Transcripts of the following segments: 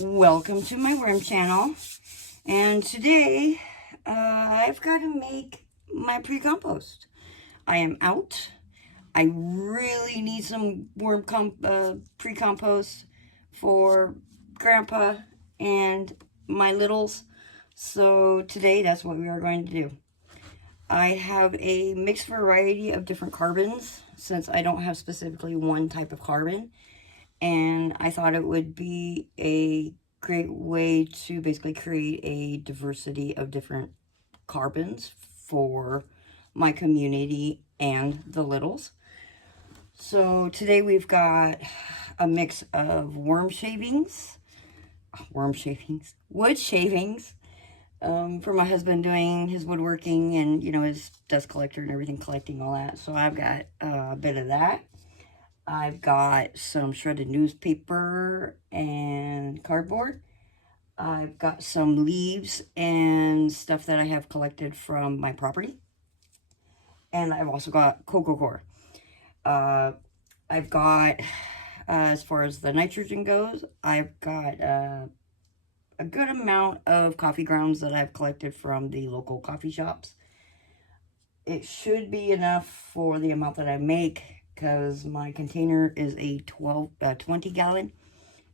Welcome to my worm channel, and today I've got to make my pre-compost. I am out. I really need some worm pre-compost for Grandpa and my littles, so today that's what we are going to do. I have a mixed variety of different carbons since I don't have specifically one type of carbon. And I thought it would be a great way to basically create a diversity of different carbons for my community and the littles. So today we've got a mix of wood shavings, for my husband doing his woodworking and, you know, his dust collector and everything, collecting all that. So I've got a bit of that. I've got some shredded newspaper and cardboard. I've got some leaves and stuff that I have collected from my property. And I've also got coir. I've got, as far as the nitrogen goes, I've got a good amount of coffee grounds that I've collected from the local coffee shops. It should be enough for the amount that I make, because my container is a 20 gallon.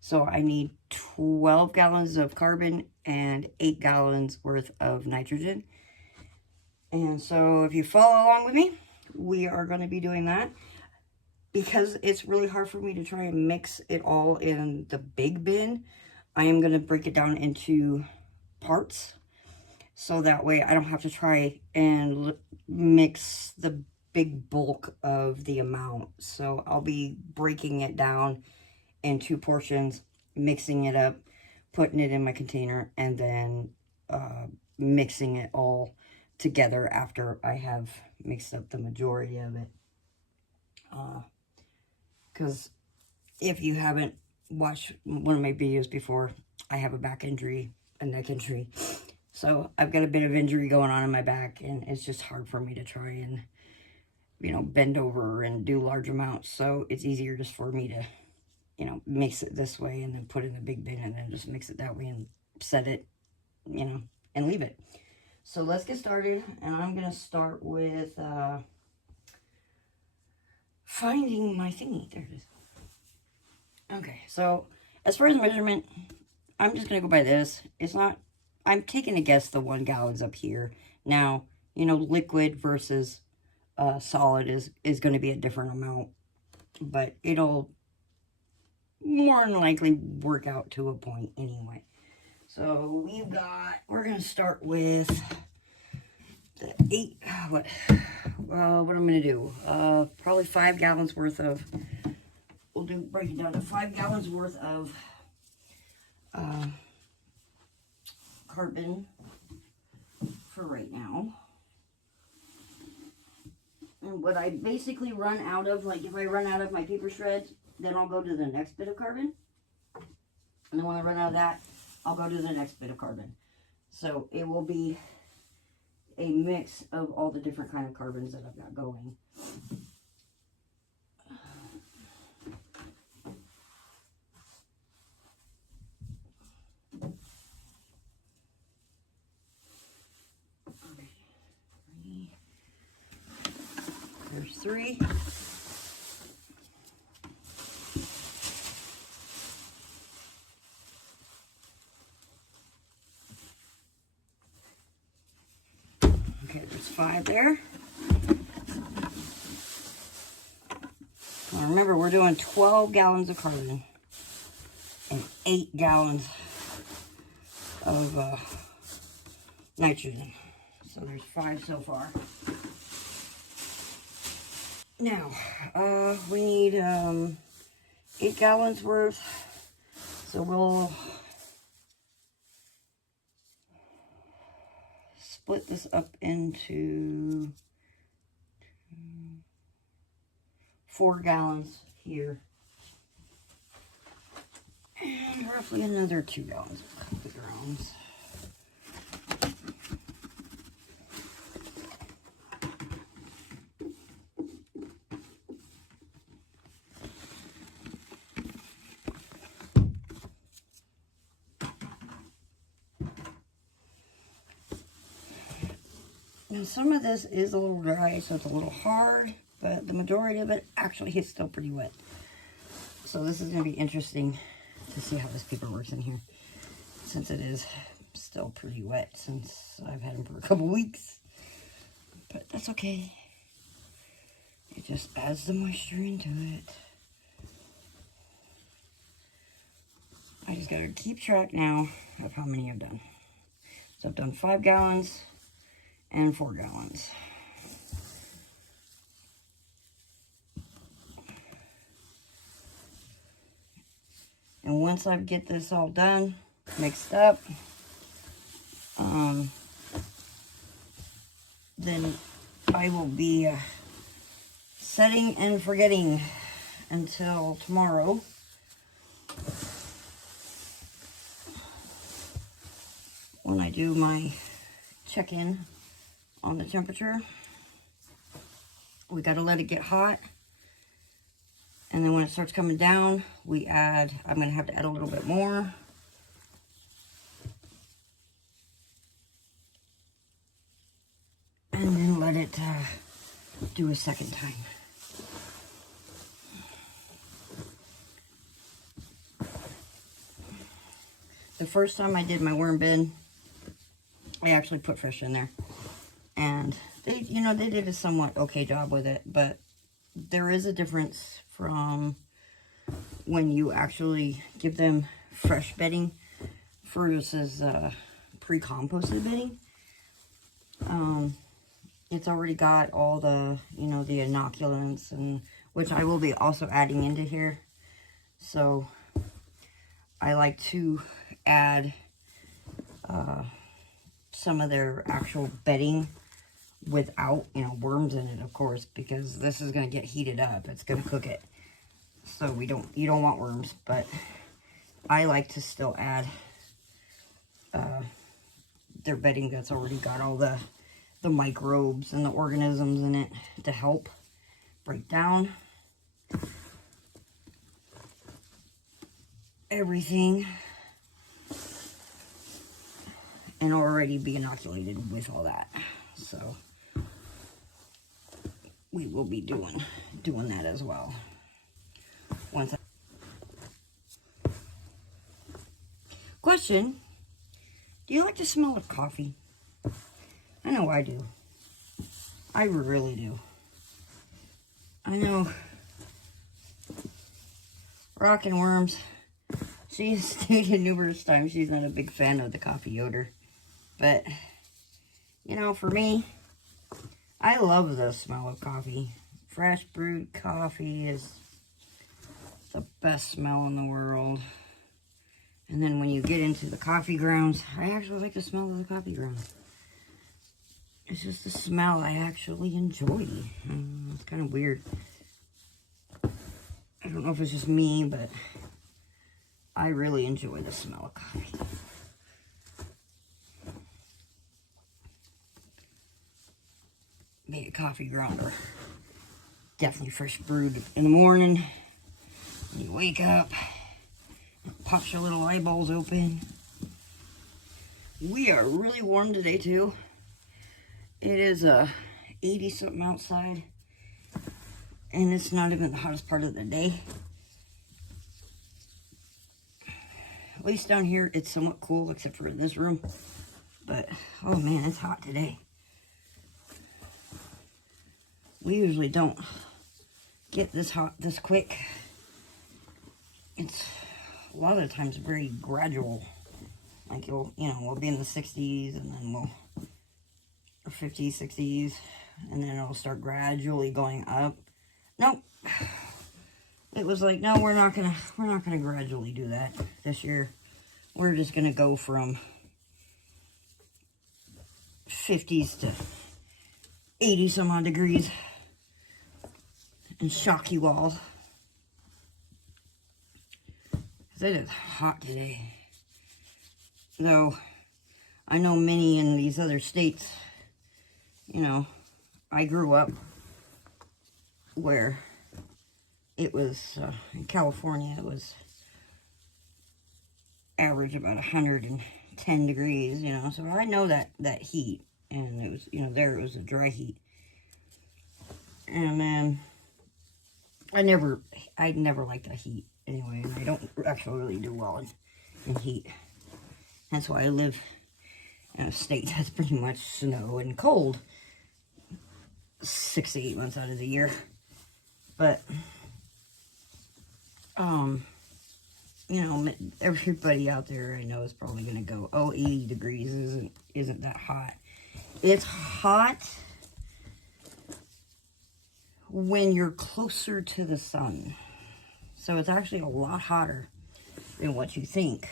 So I need 12 gallons of carbon and 8 gallons worth of nitrogen. And so if you follow along with me, we are going to be doing that. Because it's really hard for me to try and mix it all in the big bin, I am going to break it down into parts. So that way I don't have to try and mix the big bulk of the amount. So I'll be breaking it down into portions, mixing it up, putting it in my container, and then mixing it all together after I have mixed up the majority of it. Because if you haven't watched one of my videos before, I have a back injury, a neck injury. So I've got a bit of injury going on in my back, and it's just hard for me to try and, you know, bend over and do large amounts. So it's easier just for me to, you know, mix it this way and then put it in the big bin and then just mix it that way and set it, you know, and leave it. So let's get started. And I'm going to start with finding my thingy. There it is. Okay, so as far as measurement, I'm just going to go by this. It's not, I'm taking a guess the 1 gallon's up here. Now, you know, liquid versus solid is going to be a different amount, but it'll more than likely work out to a point anyway. So we're going to start with the 8, what I'm going to do, probably 5 gallons worth of, break it down to 5 gallons worth of carbon for right now. And what I basically run out of, like if I run out of my paper shreds, then I'll go to the next bit of carbon. And then when I run out of that, I'll go to the next bit of carbon. So it will be a mix of all the different kind of carbons that I've got going. There's 3. Okay, there's 5 there. Now remember, we're doing 12 gallons of carbon and 8 gallons of nitrogen. So there's 5 so far. Now, we need 8 gallons worth, so we'll split this up into 4 gallons here, and roughly another 2 gallons of the grounds. And some of this is a little dry, so it's a little hard, but the majority of it actually is still pretty wet. So this is going to be interesting to see how this paper works in here, since it is still pretty wet since I've had them for a couple weeks. But that's okay. It just adds the moisture into it. I just gotta keep track now of how many I've done. So I've done 5 gallons and 4 gallons. And once I get this all done, mixed up, then I will be setting and forgetting until tomorrow. When I do my check-in on the temperature, we gotta let it get hot. And then when it starts coming down, we add, I'm gonna have to add a little bit more. And then let it do a second time. The first time I did my worm bin, I actually put fish in there. And they, you know, they did a somewhat okay job with it, but there is a difference from when you actually give them fresh bedding versus pre-composted bedding. It's already got all the, you know, the inoculants, and which I will be also adding into here. So I like to add some of their actual bedding without, you know, worms in it, of course, because this is going to get heated up. It's going to cook it. So you don't want worms, but I like to still add their bedding that's already got all the microbes and the organisms in it to help break down everything and already be inoculated with all that. So we will be doing that as well. Question: do you like the smell of coffee? I know I do. I really do. I know Rockin' Worms, she's stated numerous times she's not a big fan of the coffee odor. But, you know, for me, I love the smell of coffee. Fresh brewed coffee is the best smell in the world. And then when you get into the coffee grounds, I actually like the smell of the coffee grounds. It's just the smell I actually enjoy. It's kind of weird. I don't know if it's just me, but I really enjoy the smell of coffee. Be a coffee ground or definitely fresh brewed in the morning. You wake up, it pops your little eyeballs open. We are really warm today too. It is 80 something outside, and it's not even the hottest part of the day. At least down here it's somewhat cool, except for in this room. But oh man, it's hot today. We usually don't get this hot this quick. It's a lot of the times very gradual. Like we'll be in the 60s, and then we'll, or 50s, 60s, and then it'll start gradually going up. Nope. It was like, no, we're not gonna gradually do that this year. We're just gonna go from 50s to 80 some odd degrees and shock you all. Because it is hot today. Though I know many in these other states, you know, I grew up where it was, in California, it was average about 110 degrees, you know, so I know that heat. And it was, you know, there it was a dry heat. And then I never liked the heat anyway, and I don't actually really do well in heat. That's why I live in a state that's pretty much snow and cold 6 to 8 months out of the year. But you know, everybody out there I know is probably gonna go, oh, 80 degrees isn't that hot. It's hot when you're closer to the sun. So it's actually a lot hotter than what you think.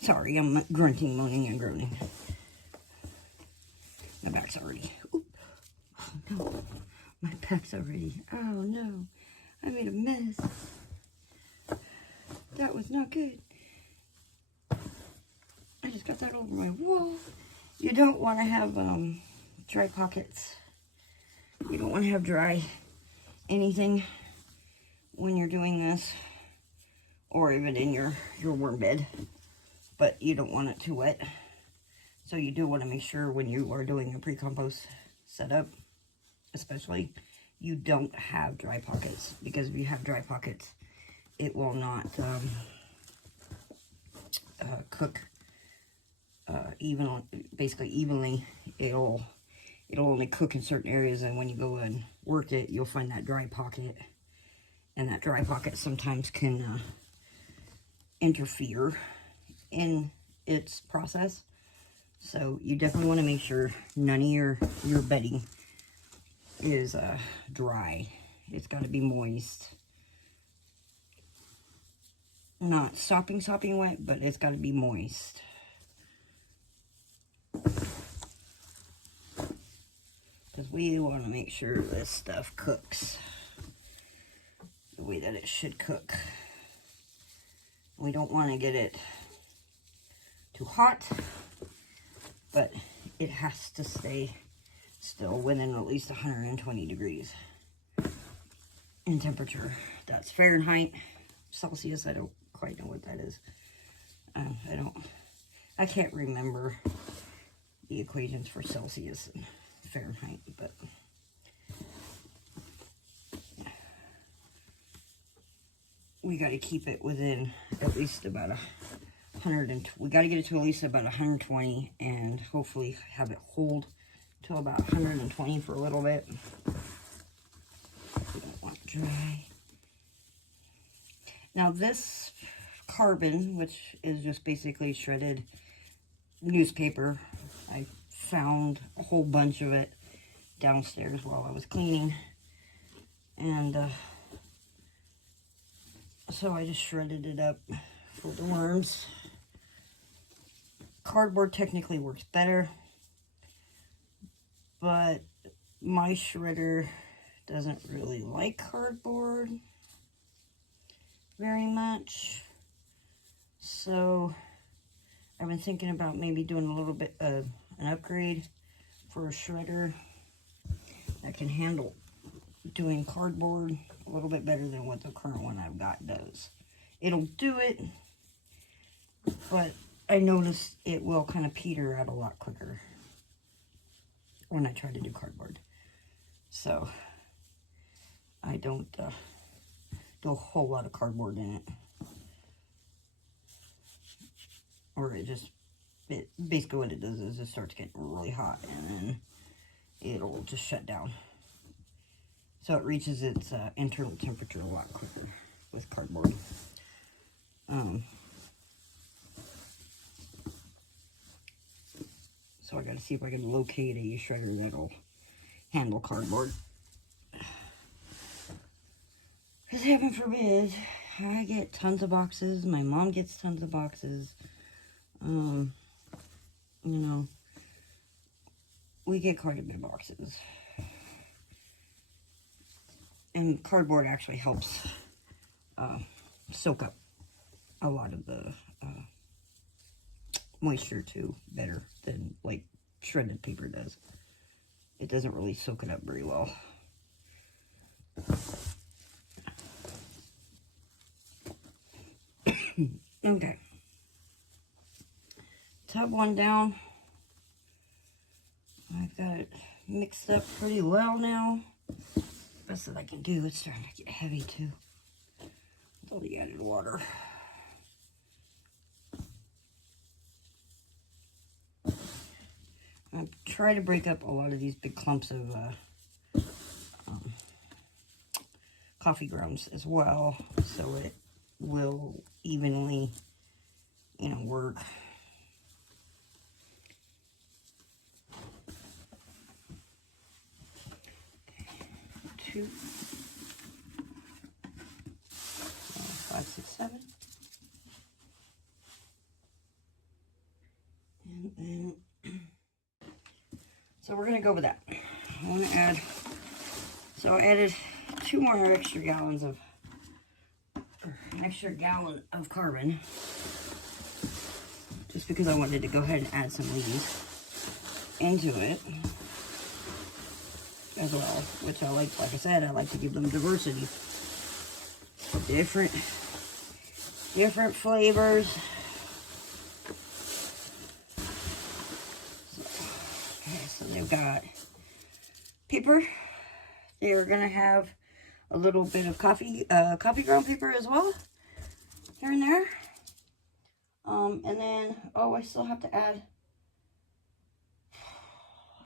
Sorry, I'm grunting, moaning, and groaning. My back's already... Oop. Oh, no. My back's already... Oh, no. I made a mess. That was not good. I just got that over my wall. You don't want to have dry pockets. You don't want to have dry anything when you're doing this, or even in your worm bed. But you don't want it too wet. So you do want to make sure when you are doing a pre-compost setup, especially, you don't have dry pockets. Because if you have dry pockets, it will not cook evenly. It'll only cook in certain areas, and when you go and work it, you'll find that dry pocket. And that dry pocket sometimes can interfere in its process. So you definitely want to make sure none of your bedding is dry. It's got to be moist. Not sopping wet, but it's got to be moist. Because we want to make sure this stuff cooks the way that it should cook. We don't want to get it too hot, but it has to stay still within at least 120 degrees in temperature. That's Fahrenheit. Celsius, I don't quite know what that is. I can't remember the equations for Celsius and Fahrenheit, but we got to keep it within at least about 100, we got to get it to at least about 120, and hopefully have it hold to about 120 for a little bit. We don't want it dry. Now this carbon, which is just basically shredded newspaper, I found a whole bunch of it downstairs while I was cleaning, and so I just shredded it up for the worms. Cardboard technically works better, but my shredder doesn't really like cardboard very much. So I've been thinking about maybe doing a little bit of an upgrade for a shredder that can handle doing cardboard a little bit better than what the current one I've got does. It'll do it, but I noticed it will kind of peter out a lot quicker when I try to do cardboard. So I don't do a whole lot of cardboard in it. Or basically what it does is it starts getting really hot, and then it'll just shut down. So it reaches its internal temperature a lot quicker with cardboard. So I gotta see if I can locate a shredder that'll handle cardboard. Because heaven forbid, I get tons of boxes. My mom gets tons of boxes. You know, we get quite a bit of boxes. And cardboard actually helps soak up a lot of the moisture too better than like shredded paper does. It doesn't really soak it up very well. tub one down. I've got it mixed up pretty well now. Best that I can do. It's starting to get heavy too with all the added water. I try to break up a lot of these big clumps of coffee grounds as well, so it will evenly, you know, work. Okay. 2, 5, 6, 7, and then so we're gonna go with that. I want to add. So I added 2 more extra gallons of, or an extra gallon of carbon, just because I wanted to go ahead and add some leaves into it as well, which I like I said, I like to give them diversity. Different flavors. So they've got paper. They are gonna have a little bit of coffee ground paper as well, here and there. And then, oh, I still have to add,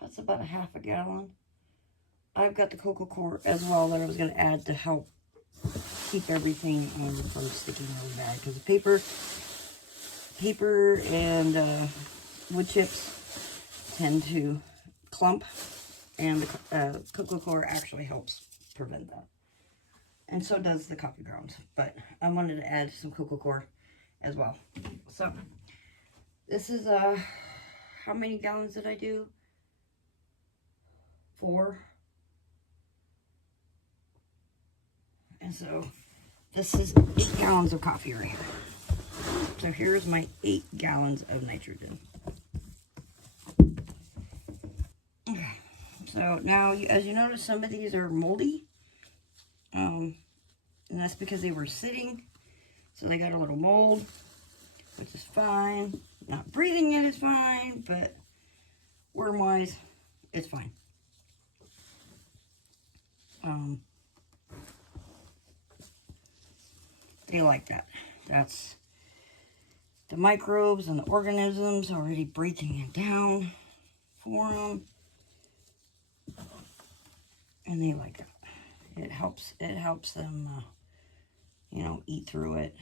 that's about a half a gallon. I've got the Coir as well that I was gonna add to help keep everything from sticking really bad, because the paper and wood chips tend to clump, and the Coir actually helps prevent that. And so does the coffee grounds, but I wanted to add some Coir as well. So this is how many gallons did I do? 4. And so this is 8 gallons of coffee right here. So here's my 8 gallons of nitrogen. Okay, so now as you notice, some of these are moldy. And that's because they were sitting, so they got a little mold, which is fine. Not breathing it is fine, but worm-wise, it's fine. They like that. That's the microbes and the organisms already breathing it down for them, and they like it. It helps them, you know, eat through it.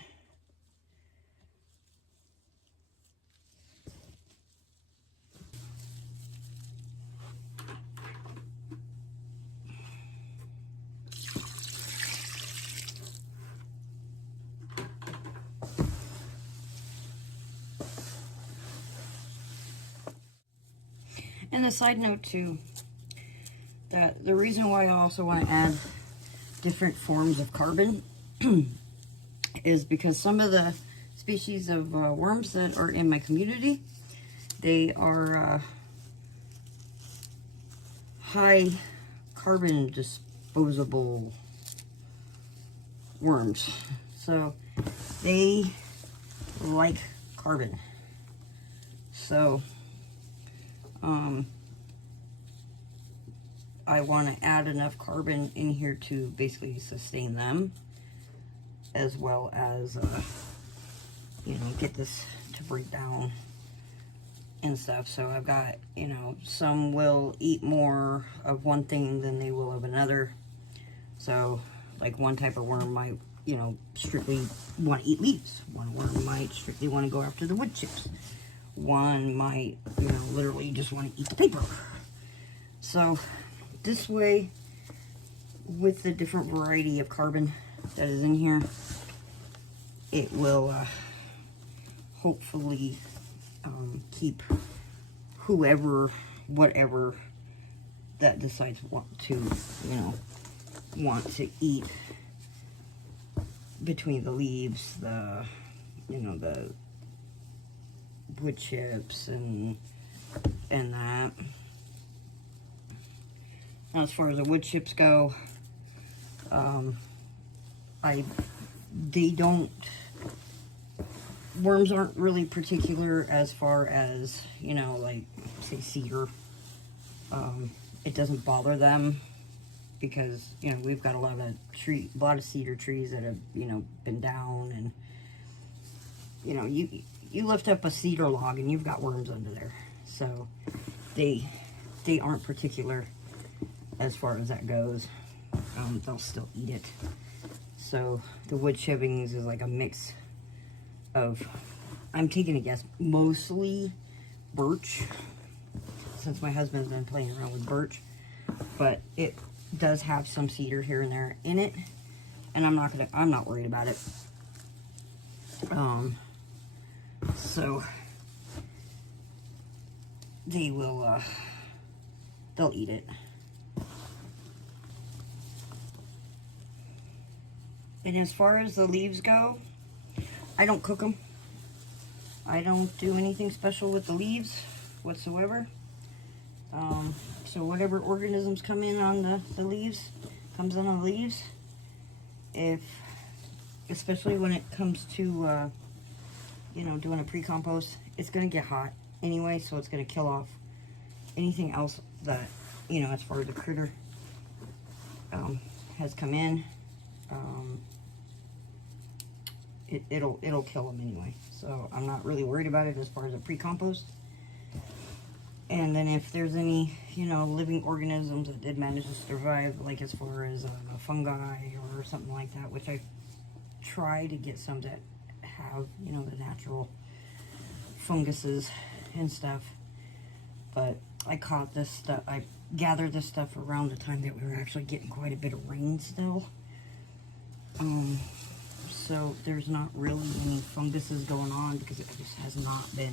And a side note too, that the reason why I also want to add different forms of carbon is because some of the species of worms that are in my community, they are high carbon disposable worms. So they like carbon. So I want to add enough carbon in here to basically sustain them, as well as, you know, get this to break down and stuff. So I've got, you know, some will eat more of one thing than they will of another. So, like, one type of worm might, you know, strictly want to eat leaves. One worm might strictly want to go after the wood chips. One might, you know, literally just want to eat the paper. So this way, with the different variety of carbon that is in here, it will hopefully keep whatever that decides want to eat between the leaves, the wood chips and that. Now, as far as the wood chips go, they don't worms aren't really particular as far as, you know, like, say, cedar. It doesn't bother them because, you know, we've got a lot of cedar trees that have, you know, been down, and, you know, you lift up a cedar log and you've got worms under there. So they aren't particular as far as that goes. They'll still eat it. So the wood shavings is like a mix of, I'm taking a guess, mostly birch, since my husband's been playing around with birch, but it does have some cedar here and there in it, and I'm not worried about it. So they will, they'll eat it. And as far as the leaves go, I don't cook them. I don't do anything special with the leaves whatsoever. So whatever organisms come in on the leaves, comes on the leaves. Especially when it comes to, you know, doing a pre-compost, it's going to get hot anyway, so it's going to kill off anything else that, you know, as far as the critter has come in. It'll kill them anyway, so I'm not really worried about it as far as a pre-compost. And then if there's any, you know, living organisms that did manage to survive, like as far as fungi or something like that, which I try to get some that have, you know, the natural funguses and stuff. But I caught this stuff, I gathered this stuff around the time that we were actually getting quite a bit of rain still. So there's not really any funguses going on because it just has not been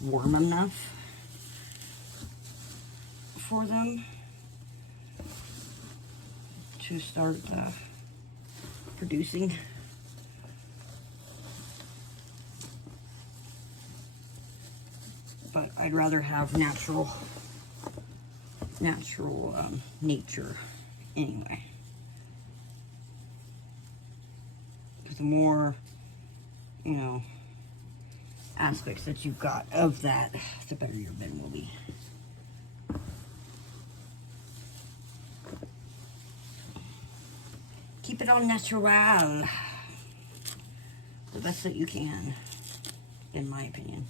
warm enough for them to start producing. But I'd rather have natural nature anyway. Because the more, you know, aspects that you've got of that, the better your bin will be. Keep it all natural, the best that you can, in my opinion.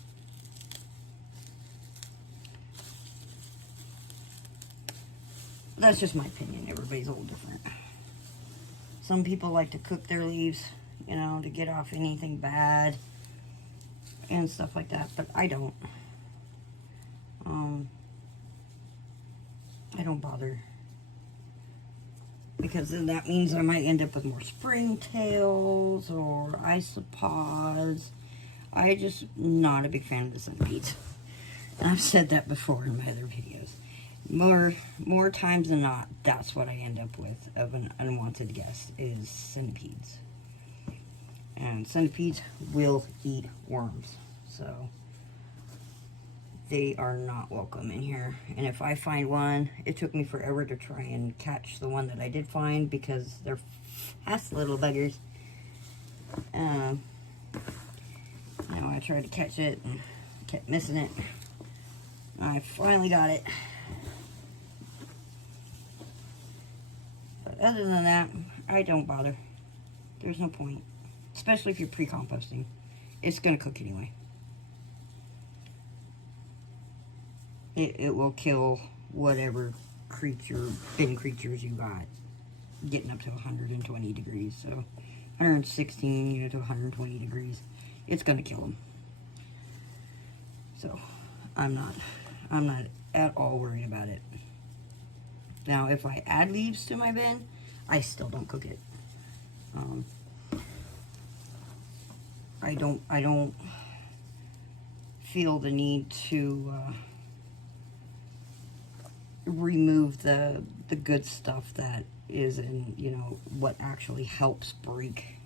That's just my opinion. Everybody's a little different. Some people like to cook their leaves, you know, to get off anything bad and stuff like that, but I don't. I don't bother, because then that means I might end up with more springtails or isopods. I just not a big fan of the centipedes. And I've said that before in my other videos. More times than not, that's what I end up with of an unwanted guest, is centipedes. And centipedes will eat worms, so they are not welcome in here. And if I find one, it took me forever to try and catch the one that I did find because they're fast little buggers. You know, I tried to catch it and kept missing it. I finally got it. But other than that, I don't bother. There's no point. Especially if you're pre-composting. It's going to cook anyway. It will kill whatever bin creatures you got. Getting up to 120 degrees. So 116, you know, to 120 degrees. It's going to kill them. So I'm not at all worried about it. Now, if I add leaves to my bin, I still don't cook it. I don't feel the need to remove the good stuff that is in, you know, what actually helps break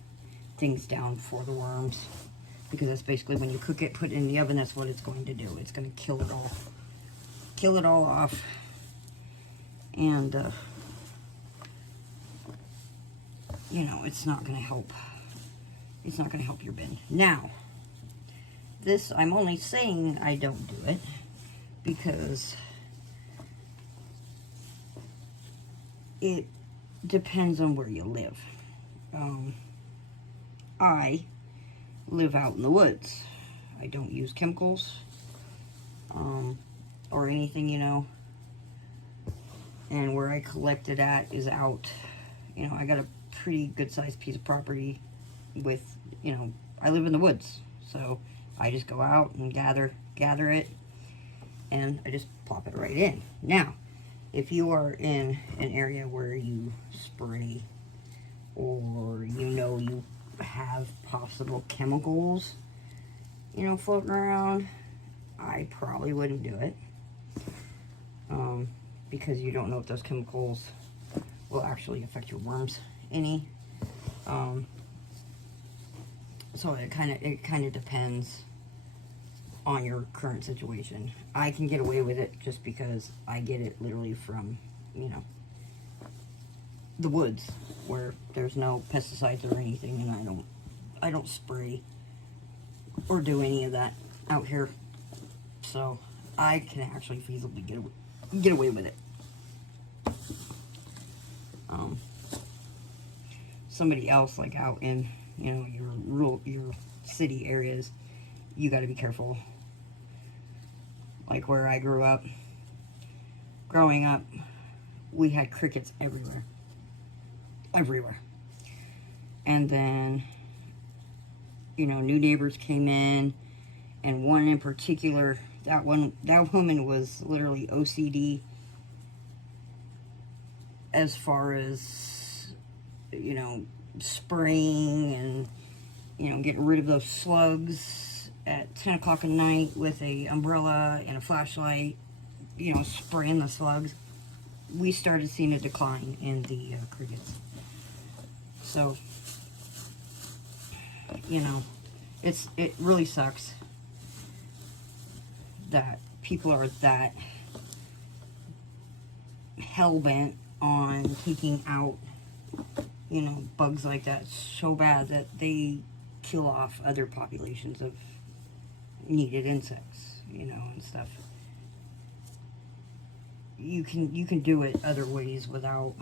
things down for the worms. Because that's basically when you cook it, put it in the oven, that's what it's going to do. It's going to kill it all off. And, you know, it's not going to help. It's not going to help your bin. Now, this, I'm only saying I don't do it because it depends on where you live. I live out in the woods. I don't use chemicals or anything, you know. And where I collect it at is out, you know, I got a pretty good sized piece of property with, you know, I live in the woods. So I just go out and gather it, and I just plop it right in. Now, if you are in an area where you spray, or you know you have possible chemicals, you know, floating around, I probably wouldn't do it. Because you don't know if those chemicals will actually affect your worms any. So it kind of depends on your current situation. I can get away with it just because I get it literally from, you know, the woods where there's no pesticides or anything, and I don't spray or do any of that out here. So I can actually feasibly get away with it. Somebody else, like out in, you know, your city areas, you got to be careful. Like where I grew up, growing up, we had crickets everywhere. And then, you know, new neighbors came in, and one in particular, that woman was literally OCD as far as, you know, spraying and, you know, getting rid of those slugs at 10 o'clock at night with a umbrella and a flashlight, you know, spraying the slugs. We started seeing a decline in the crickets. So, you know, it really sucks that people are that hell-bent on taking out, you know, bugs like that so bad that they kill off other populations of needed insects, you know, and stuff. You can do it other ways without,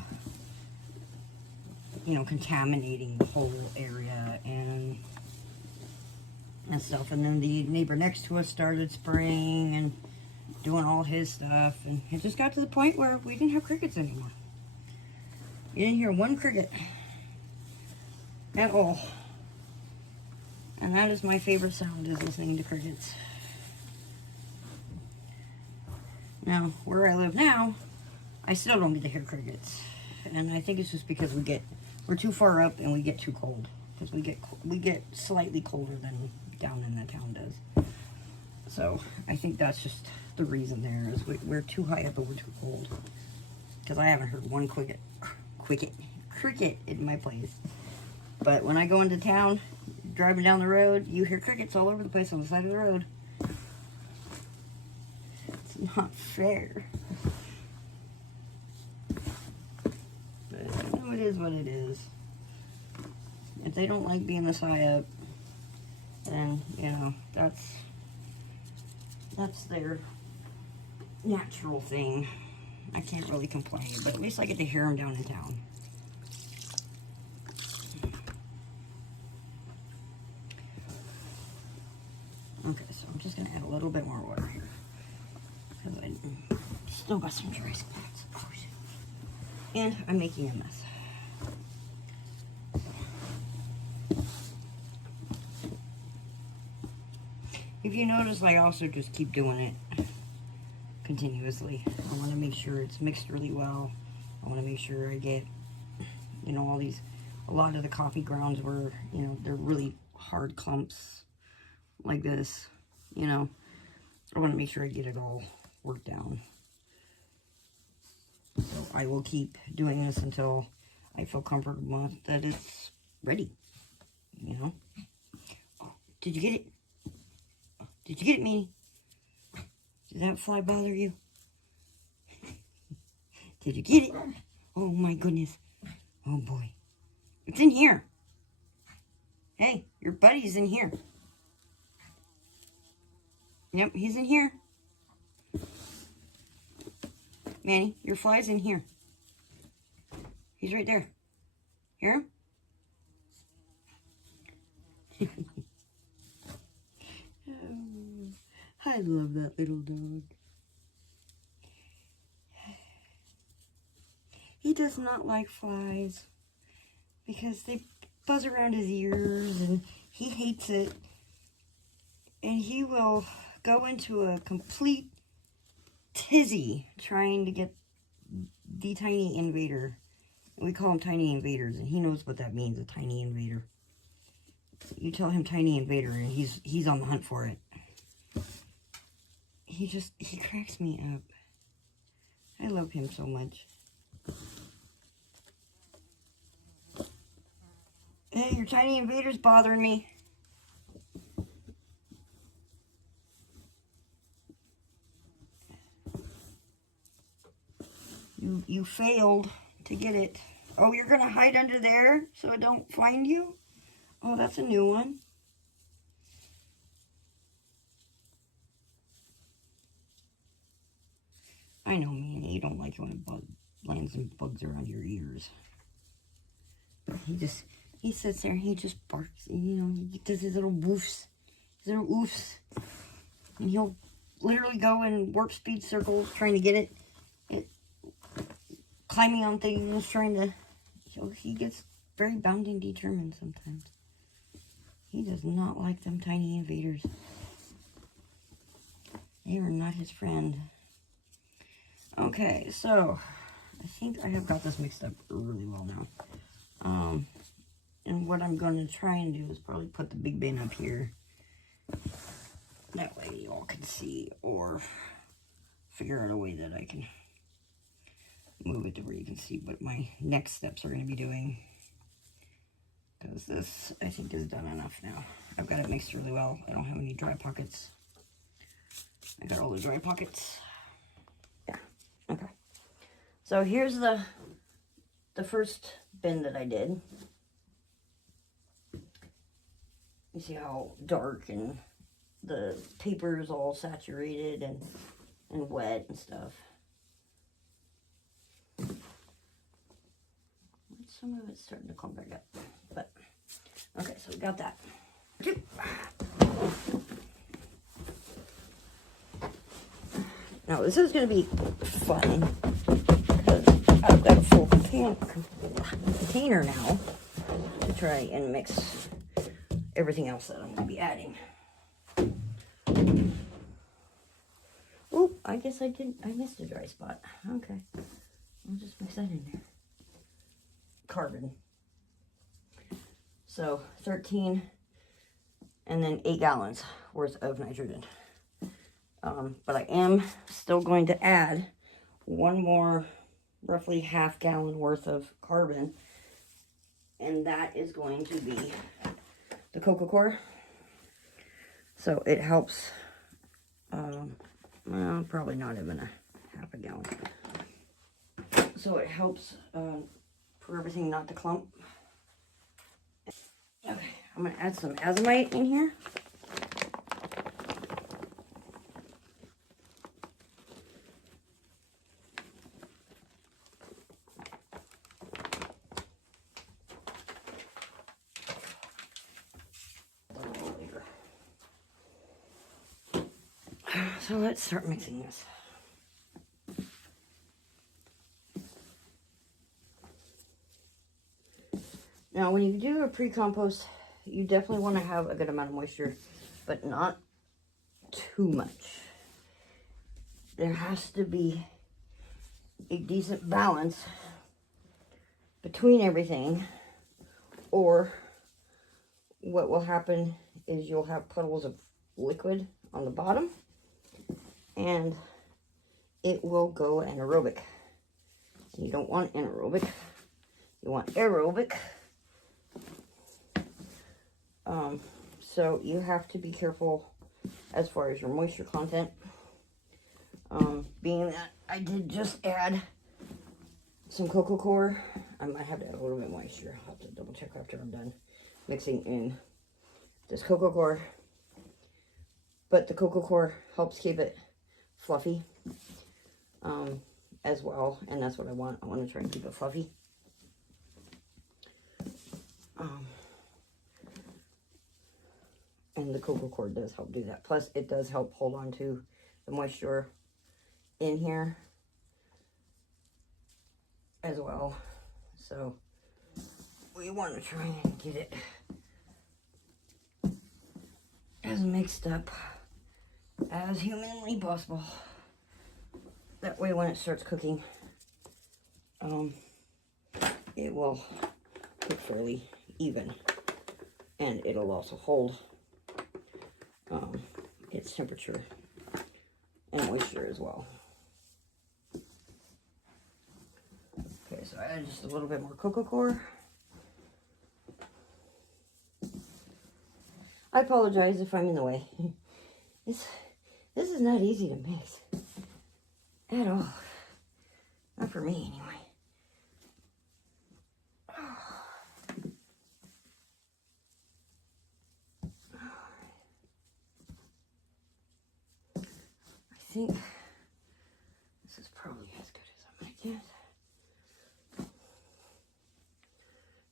you know, contaminating the whole area and stuff. And then the neighbor next to us started spraying and doing all his stuff, and it just got to the point where we didn't have crickets anymore. You didn't hear one cricket at all. And that is my favorite sound, is listening to crickets. Now, where I live now, I still don't get to hear crickets. And I think it's just because we're too far up and we get too cold. Because we get slightly colder than down in the town does. So I think that's just the reason there, is we're too high up and we're too cold. Because I haven't heard one cricket in my place. But when I go into town, driving down the road, you hear crickets all over the place on the side of the road. It's not fair. But you know, it is what it is. If they don't like being this high up, then, you know, that's their natural thing. I can't really complain, but at least I get to hear them down in town. Okay, so I'm just going to add a little bit more water here, because I still got some dry spots. Oh, shit. And I'm making a mess. If you notice, I also just keep doing it continuously. I want to make sure it's mixed really well. I want to make sure I get, you know, a lot of the coffee grounds where, you know, they're really hard clumps like this, you know. I want to make sure I get it all worked down. So I will keep doing this until I feel comfortable that it's ready, you know. Oh, did you get it? Did you get it, Minnie? Did that fly bother you? Did you get it? Oh my goodness. Oh boy. It's in here. Hey, your buddy's in here. Yep, he's in here. Manny, your fly's in here. He's right there. Hear him? Oh, I love that little dog. He does not like flies because they buzz around his ears and he hates it. And he will go into a complete tizzy trying to get the tiny invader. We call them tiny invaders, and he knows what that means, a tiny invader. You tell him tiny invader and he's on the hunt for it. He cracks me up. I love him so much. Hey, your tiny invader's bothering me. You failed to get it. Oh, you're gonna hide under there so it don't find you? Oh, that's a new one. I know, man, you don't like it when it lands some bugs around your ears. He sits there and he just barks. You know, he does his little woofs. His little oofs. And he'll literally go in warp speed circles trying to get it climbing on things, trying to... He gets very bound and determined sometimes. He does not like them tiny invaders. They are not his friend. Okay, so I think I have got this mixed up really well now. And what I'm going to try and do is probably put the big bin up here. That way you all can see, or figure out a way that I can move it to where you can see what my next steps are going to be doing. Because this, I think, is done enough now. I've got it mixed really well. I don't have any dry pockets. I got all the dry pockets. Yeah, okay. So here's the first bin that I did. You see how dark and the paper is all saturated and wet and stuff. Some of it's starting to clump back up. But, okay, so we got that. Now, this is going to be fun because I've got a full container now to try and mix everything else that I'm going to be adding. Oh, I guess I missed a dry spot. Okay, I'll just mix that in there. Carbon. So 13 and then 8 gallons worth of nitrogen. But I am still going to add one more roughly half gallon worth of carbon, and that is going to be the Coir. So it helps, well, probably not even a half a gallon. So it helps for everything not to clump. Okay, I'm going to add some Azomite in here. So let's start mixing this. Now, when you do a pre-compost, you definitely want to have a good amount of moisture, but not too much. There has to be a decent balance between everything, or what will happen is you'll have puddles of liquid on the bottom, and it will go anaerobic. You don't want anaerobic, you want aerobic. So you have to be careful as far as your moisture content. Being that I did just add some Coir, I might have to add a little bit of moisture. I'll have to double check after I'm done mixing in this Coir, But the cocoa coir helps keep it fluffy as well. And that's what I want. I want to try and keep it fluffy. And the cocoa coir does help do that. Plus, it does help hold on to the moisture in here as well. So, we want to try and get it as mixed up as humanly possible. That way, when it starts cooking, it will cook fairly even. And it'll also hold its temperature and moisture as well. Okay, so I added just a little bit more cocoa coir. I apologize if I'm in the way. This is not easy to mix at all. Not for me, anyway. I think this is probably as good as I'm gonna get.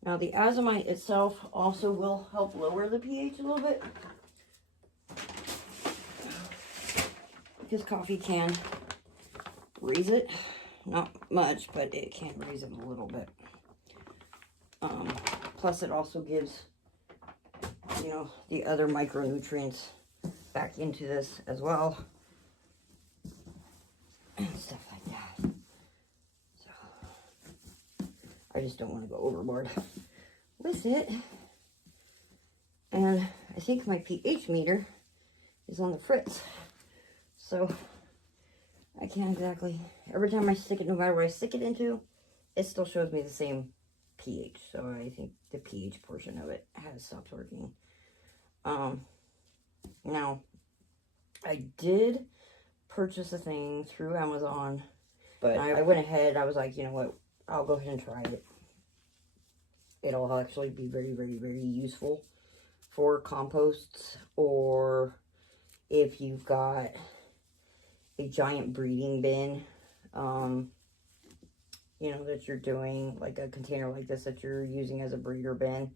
Now the Azomite itself also will help lower the pH a little bit, because coffee can raise it. Not much, but it can raise it a little bit. Plus it also gives, you know, the other micronutrients back into this as well. And stuff like that. So, I just don't want to go overboard with it. And I think my pH meter is on the fritz. So, I can't exactly, every time I stick it, no matter what I stick it into, it still shows me the same pH. So, I think the pH portion of it has stopped working. Now, I did purchase a thing through Amazon, but I went ahead, I was like, you know what, I'll go ahead and try it. It'll actually be very, very, very useful for composts, or if you've got a giant breeding bin, you know, that you're doing, like a container like this that you're using as a breeder bin.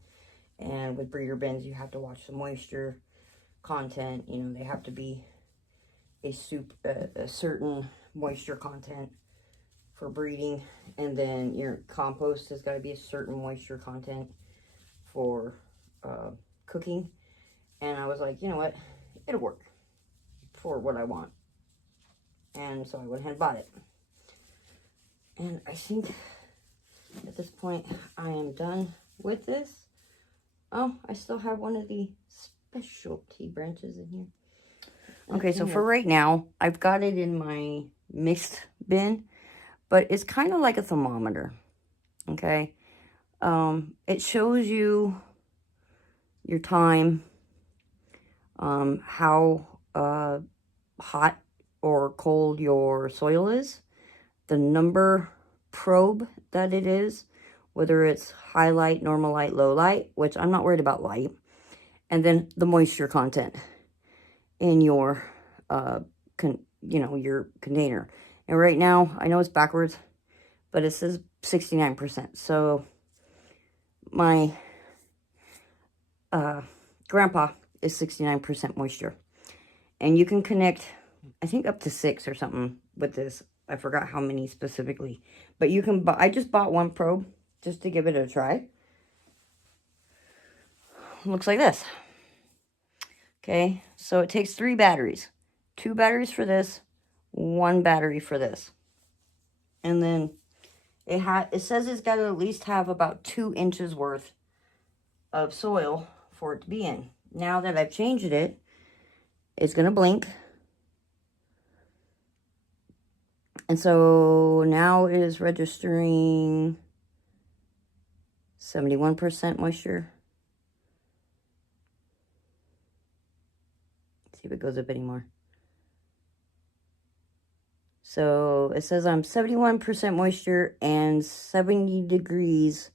And with breeder bins, you have to watch the moisture content. You know, they have to be a certain moisture content for breeding, and then your compost has got to be a certain moisture content for cooking. And I was like, you know what, it'll work for what I want. And so I went ahead and bought it. And I think at this point I am done with this. Oh, I still have one of the specialty branches in here. Okay, so for right now, I've got it in my mixed bin, but it's kind of like a thermometer, okay? It shows you your time, how hot or cold your soil is, the number probe that it is, whether it's high light, normal light, low light, which I'm not worried about light, and then the moisture content in your, your container. And right now, I know it's backwards, but it says 69%. So my grandpa is 69% moisture. And you can connect, I think, up to 6 or something with this. I forgot how many specifically. But you can buy, I just bought one probe just to give it a try. Looks like this. Okay, so it takes 3 batteries. 2 batteries for this, 1 battery for this. And then it says it's got to at least have about 2 inches worth of soil for it to be in. Now that I've changed it, it's going to blink. And so now it is registering 71% moisture. Let's see if it goes up anymore. So it says I'm 71% moisture and 70 degrees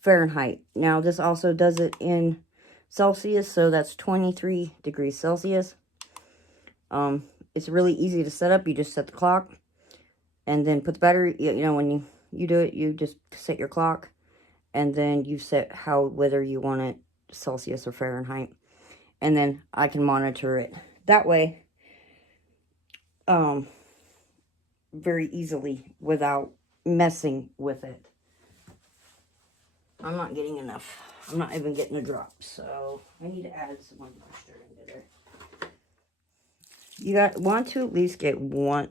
Fahrenheit. Now this also does it in Celsius, so that's 23 degrees Celsius. It's really easy to set up. You just set the clock and then put the battery, you know, when you do it, you just set your clock and then you set whether you want it Celsius or Fahrenheit. And then I can monitor it that way, very easily without messing with it. I'm not getting enough. I'm not even getting a drop, so I need to add some more moisture into there. You want to at least get one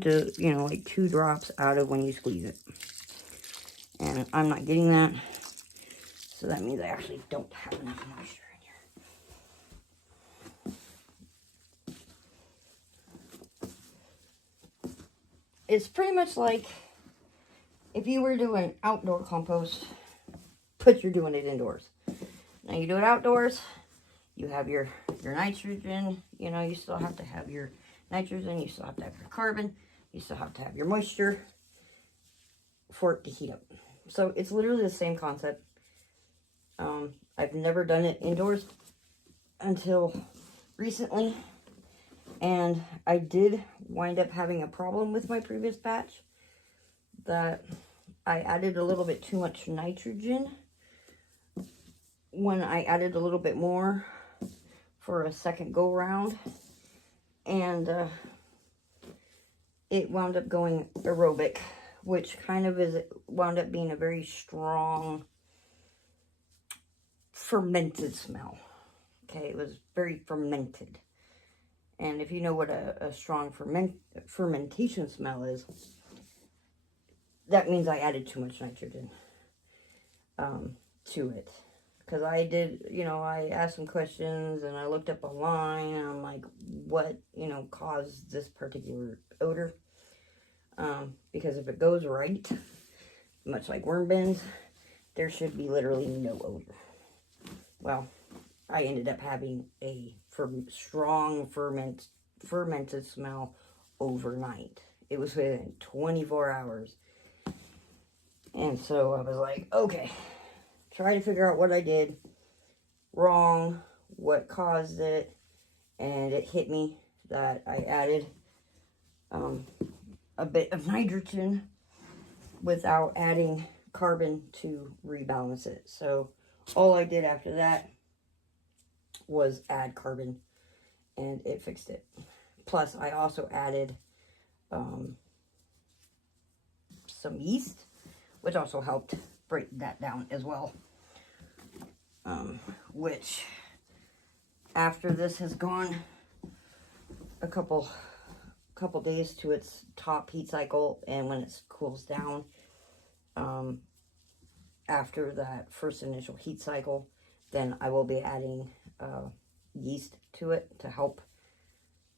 to, you know, like 2 drops out of when you squeeze it. And I'm not getting that, so that means I actually don't have enough moisture in here. It's pretty much like if you were doing outdoor compost, but you're doing it indoors. Now you do it outdoors, you have your nitrogen, you know, you still have to have your nitrogen, you still have to have your carbon, you still have to have your moisture for it to heat up. So it's literally the same concept. I've never done it indoors until recently, and I did wind up having a problem with my previous batch that I added a little bit too much nitrogen when I added a little bit more for a second go round, and it wound up going aerobic, which kind of wound up being a very strong fermented smell. Okay, it was very fermented. And if you know what a strong fermentation smell is, that means I added too much nitrogen to it. Because I did, you know, I asked some questions and I looked up online and I'm like, what, you know, caused this particular odor? Because if it goes right, much like worm bins, there should be literally no odor. Well, I ended up having a strong fermented smell overnight. It was within 24 hours. And so I was like, okay, try to figure out what I did wrong, what caused it, and it hit me that I added a bit of nitrogen without adding carbon to rebalance it. So all I did after that was add carbon, and it fixed it. Plus, I also added some yeast, which also helped break that down as well. Which, after this has gone a couple days to its top heat cycle, and when it cools down, after that first initial heat cycle, then I will be adding yeast to it to help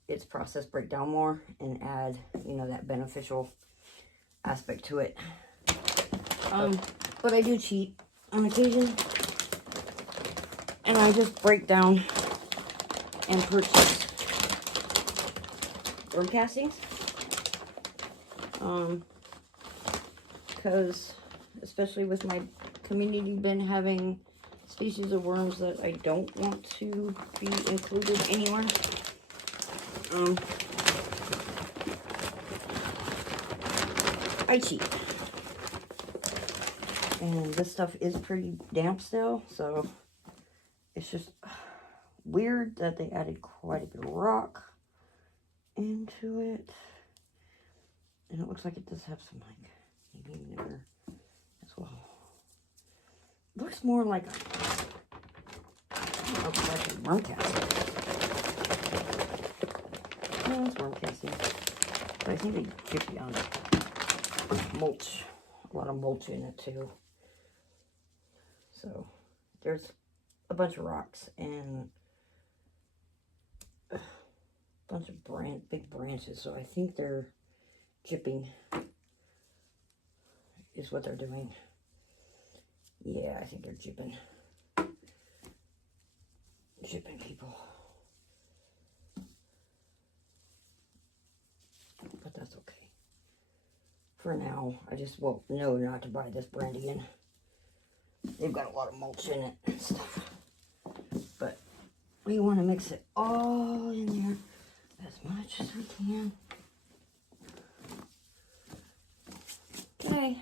its process break down more and add, you know, that beneficial aspect to it. But I do cheat on occasion, and I just break down and purchase worm castings. Because especially with my community bin having species of worms that I don't want to be included anywhere, I cheat. And this stuff is pretty damp still, so it's just weird that they added quite a bit of rock into it. And it looks like it does have some, like, maybe vinegar as well. It looks more like I don't know if it's like a worm casting. No, it's worm casting. But I think they chip you on mulch. A lot of mulch in it too. So there's a bunch of rocks and a bunch of big branches. So I think they're chipping is what they're doing. Yeah, I think they're chipping people. But that's okay. For now, I just won't know not to buy this brand again. They've got a lot of mulch in it and stuff. But We want to mix it all in there as much as we can. Okay,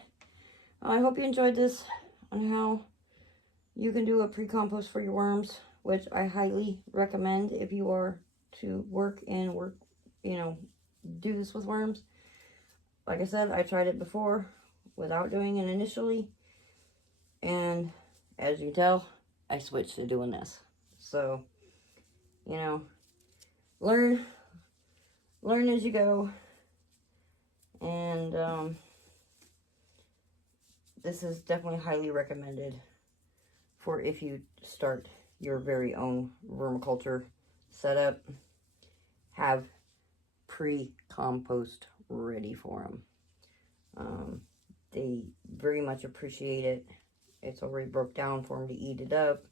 I hope you enjoyed this on how you can do a pre-compost for your worms, which I highly recommend if you are to do this with worms. Like I said, I tried it before without doing it initially, and as you tell, I switched to doing this. So, you know, learn as you go, and this is definitely highly recommended for if you start your very own vermiculture setup. Have pre-compost ready for them. They very much appreciate it. It's already broke down for them to eat it up.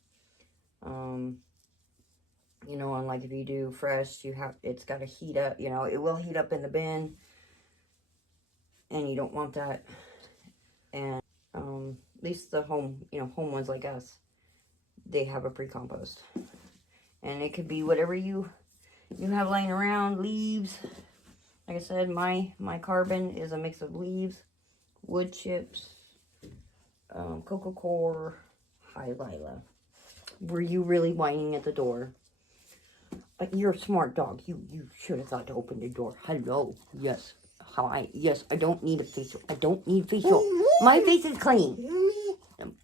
You know, unlike if you do fresh, it's got to heat up. You know, it will heat up in the bin, and you don't want that. And at least the home ones like us, they have a pre-compost, and it could be whatever you have laying around. Leaves, like I said, my carbon is a mix of leaves, wood chips, cocoa coir. Hi, Lila. Were you really whining at the door? You're a smart dog. You should have thought to open the door. Hello. Yes. Hi. Yes, I don't need a facial. I don't need facial. My face is clean.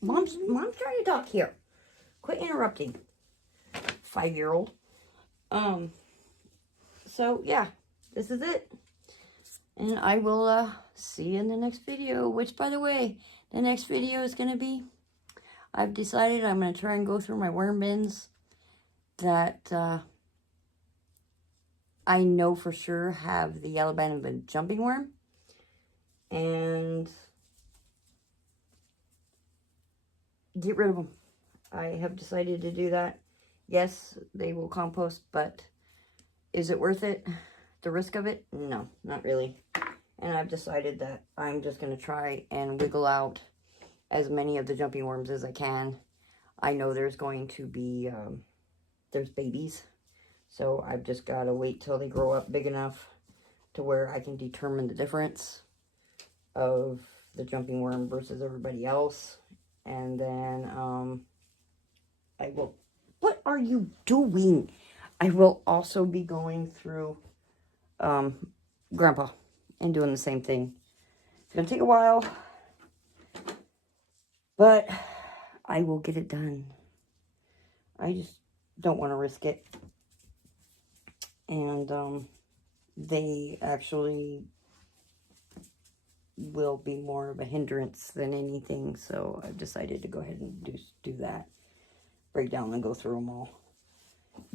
Mom's trying to talk here. Quit interrupting. 5-year-old. So yeah, this is it. And I will see you in the next video, which, by the way, the next video is going to be, I've decided I'm going to try and go through my worm bins that I know for sure have the yellow banded jumping worm, and get rid of them. I have decided to do that. Yes, they will compost, but is it worth it? The risk of it? No, not really. And I've decided that I'm just going to try and wiggle out as many of the jumping worms as I can. I know there's going to be, there's babies. So I've just got to wait till they grow up big enough to where I can determine the difference of the jumping worm versus everybody else. And then I will... What are you doing? I will also be going through Grandpa and doing the same thing. It's going to take a while, but I will get it done. I just don't want to risk it. And they actually will be more of a hindrance than anything. So I've decided to go ahead and do that. Break down and go through them all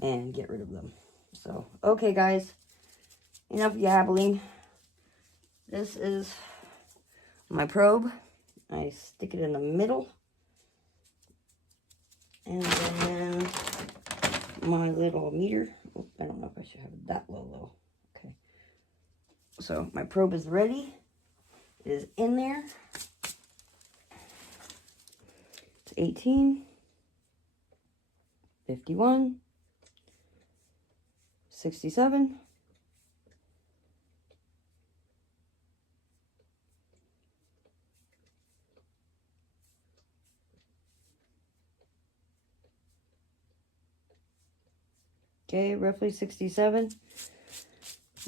and get rid of them. So, okay, guys. Enough yabbling. This is my probe. I stick it in the middle. And then my little meter. Oh, I don't know if I should have it that low, though. Okay. So my probe is ready. It is in there. It's 18, 51, 67, 67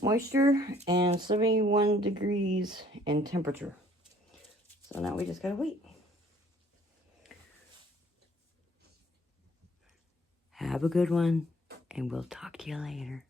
moisture and 71 degrees in temperature. So now we just gotta wait. Have a good one, and we'll talk to you later.